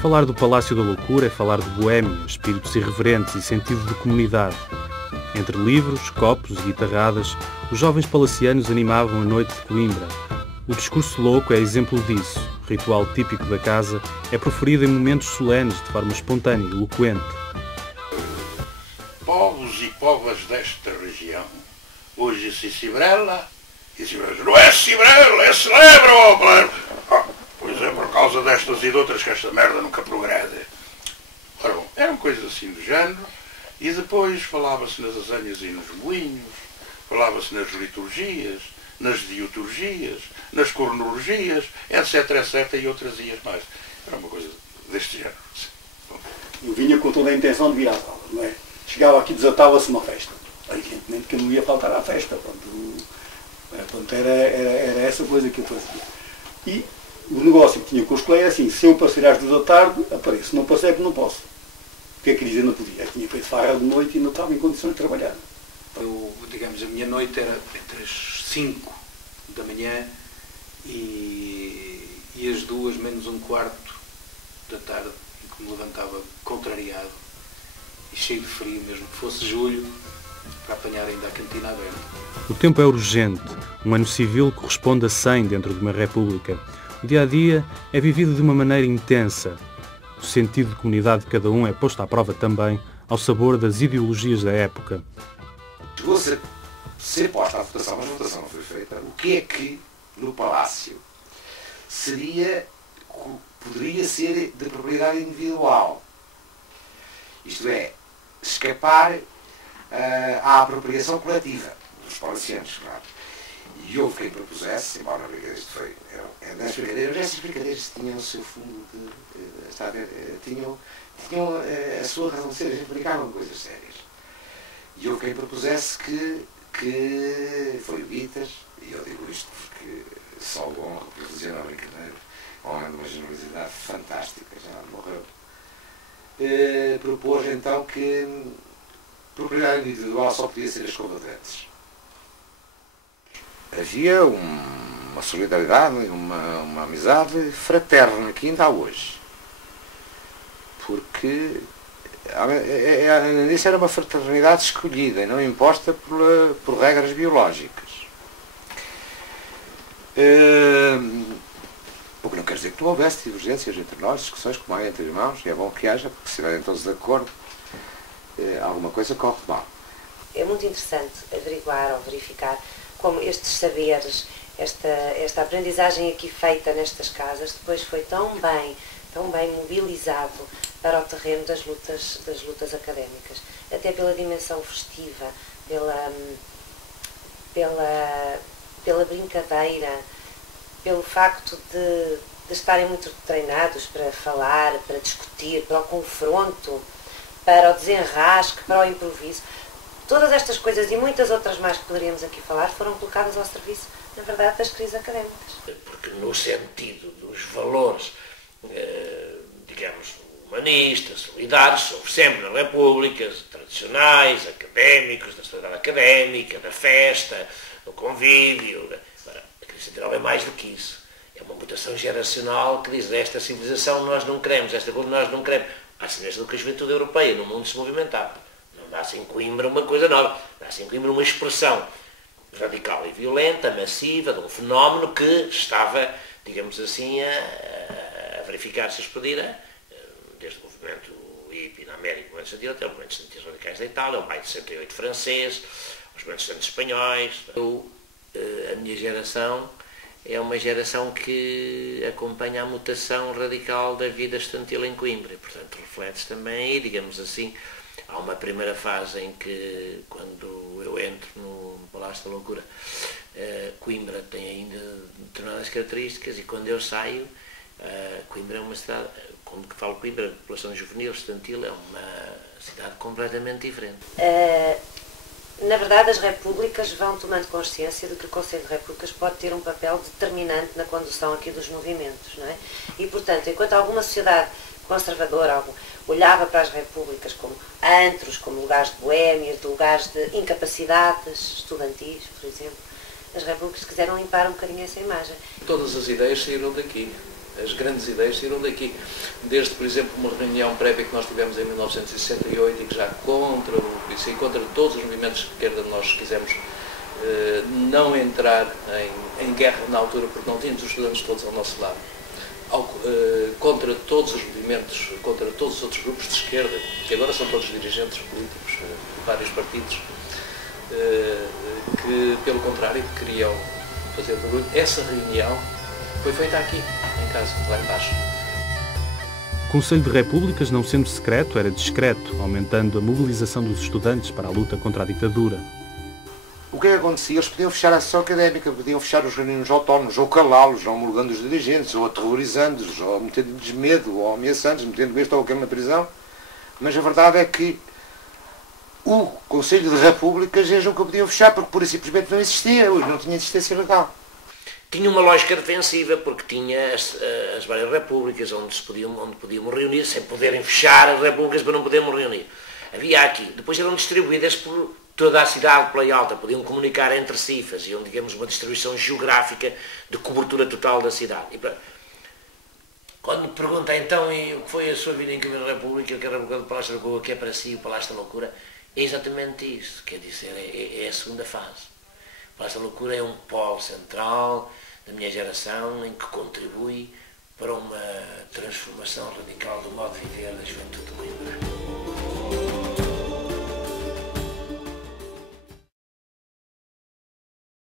Falar do Palácio da Loucura é falar de boémia, espíritos irreverentes e sentido de comunidade. Entre livros, copos e guitarradas, os jovens palacianos animavam a noite de Coimbra. O discurso louco é exemplo disso. O ritual típico da casa é proferido em momentos solenes, de forma espontânea e eloquente. Povos e povas desta região, hoje se cibrela, e cibrela, não é cibrela, é celebra, ó plebe! Pois é por causa destas e de outras que esta merda nunca progrede. Ora bom, eram coisas assim do género, e depois falava-se nas azanhas e nos moinhos, falava-se nas liturgias, nas diuturgias, nas cornologias, etc, etc, e outras ias mais. Era uma coisa deste género. Eu vinha com toda a intenção de vir às aulas, não é? Chegava aqui e desatava-se uma festa. Evidentemente que eu não ia faltar à festa, pronto, era essa coisa que eu fazia. E o negócio que tinha com os colegas é assim, se eu passei às 2 da tarde, apareço, não passei é que não posso. O que é que dizer? Não podia. Eu tinha feito farra de noite e não estava em condições de trabalhar. Digamos, a minha noite era entre as 5 da manhã e as 2 menos um quarto da tarde, em que me levantava contrariado e cheio de frio, mesmo que fosse julho, para apanhar ainda a cantina aberta. O tempo é urgente. Um ano civil corresponde a 100 dentro de uma república. O dia-a-dia é vivido de uma maneira intensa. O sentido de comunidade de cada um é posto à prova também ao sabor das ideologias da época. Chegou a ser posta à votação, mas a votação não foi feita. O que é que no Palácio poderia ser de propriedade individual? Isto é, escapar à apropriação coletiva dos palacianos, claro. E houve quem propusesse, embora nas brincadeiras, essas brincadeiras tinham o seu fundo tinham a sua razão de ser, implicavam coisas sérias. E houve quem propusesse que foi o Guitas, e eu digo isto porque só o honro por dizer a brincadeira, homem de uma generosidade fantástica, já morreu, propôs então que propriedade individual só podia ser as escova de dentes. Havia uma solidariedade, uma amizade fraterna que ainda há hoje. Porque isso era uma fraternidade escolhida e não imposta por regras biológicas. O que não quer dizer que não houvesse divergências entre nós, discussões como há entre irmãos, e é bom que haja, porque se estiverem todos de acordo, alguma coisa corre mal. É muito interessante averiguar ou verificar como estes saberes, esta aprendizagem aqui feita nestas casas, depois foi tão bem mobilizado para o terreno das lutas académicas, até pela dimensão festiva, pela brincadeira, pelo facto de estarem muito treinados para falar, para discutir, para o confronto, para o desenrasque, para o improviso. Todas estas coisas e muitas outras mais que poderíamos aqui falar foram colocadas ao serviço, na verdade, das crises académicas. Porque no sentido dos valores, digamos, humanistas, solidários, sobre sempre na República, tradicionais, académicos, da sociedade académica, da festa, do convívio. A crise central é mais do que isso. É uma mutação geracional que diz esta civilização nós não queremos, esta coisa nós não queremos. À semelhança do que a juventude europeia no mundo se movimentava. Nasce em Coimbra uma coisa nova, nasce em Coimbra uma expressão radical e violenta, massiva, de um fenómeno que estava, digamos assim, a verificar-se a explodir, desde o movimento hippie na América, o movimento estudantil, até o movimento estudantil radicais da Itália, o maio de 68 francês, os movimentos estudantes espanhóis. A minha geração é uma geração que acompanha a mutação radical da vida estudantil em Coimbra, portanto reflete-se também aí, digamos assim. Há uma primeira fase em que, quando eu entro no Palácio da Loucura, Coimbra tem ainda determinadas características e quando eu saio, Coimbra é uma cidade, quando falo Coimbra, a população juvenil, estudantil, é uma cidade completamente diferente. Na verdade, as repúblicas vão tomando consciência de que o Conselho de Repúblicas pode ter um papel determinante na condução aqui dos movimentos, não é? E, portanto, enquanto alguma sociedade conservadora olhava para as repúblicas como antros, como lugares de boémias, de lugares de incapacidades estudantis, por exemplo, as repúblicas quiseram limpar um bocadinho essa imagem. Todas as ideias saíram daqui. As grandes ideias saíram daqui. Desde, por exemplo, uma reunião prévia que nós tivemos em 1968 e que já contra todos os movimentos de esquerda nós quisemos não entrar em guerra na altura, porque não tínhamos os estudantes todos ao nosso lado. Contra todos os movimentos, contra todos os outros grupos de esquerda, que agora são todos dirigentes políticos de vários partidos, que, pelo contrário, queriam fazer barulho. Essa reunião foi feita aqui, em casa, lá embaixo. O Conselho de Repúblicas, não sendo secreto, era discreto, aumentando a mobilização dos estudantes para a luta contra a ditadura. O que é que acontecia? Eles podiam fechar a sessão académica, podiam fechar os reuniões autónomos, ou calá-los, ou homologando os dirigentes, ou aterrorizando-os, ou metendo-lhes medo, ou ameaçando-os, metendo este ou aquele na prisão. Mas a verdade é que o Conselho de Repúblicas eles nunca podiam fechar, porque pura e simplesmente não existia, não tinha existência legal. Tinha uma lógica defensiva, porque tinha as várias repúblicas onde podíamos reunir, sem poderem fechar as repúblicas para não podermos reunir. Havia aqui. Depois eram distribuídas por toda a cidade pela alta, podiam comunicar entre si, faziam, digamos, uma distribuição geográfica de cobertura total da cidade. E, quando me pergunta então e o que foi a sua vida em que a República, que a República do Palácio da Loucura, que é para si o Palácio da Loucura, é exatamente isso, quer dizer, é a segunda fase. O Palácio da Loucura é um polo central da minha geração em que contribui para uma transformação radical do modo de viver da juventude de Coimbra.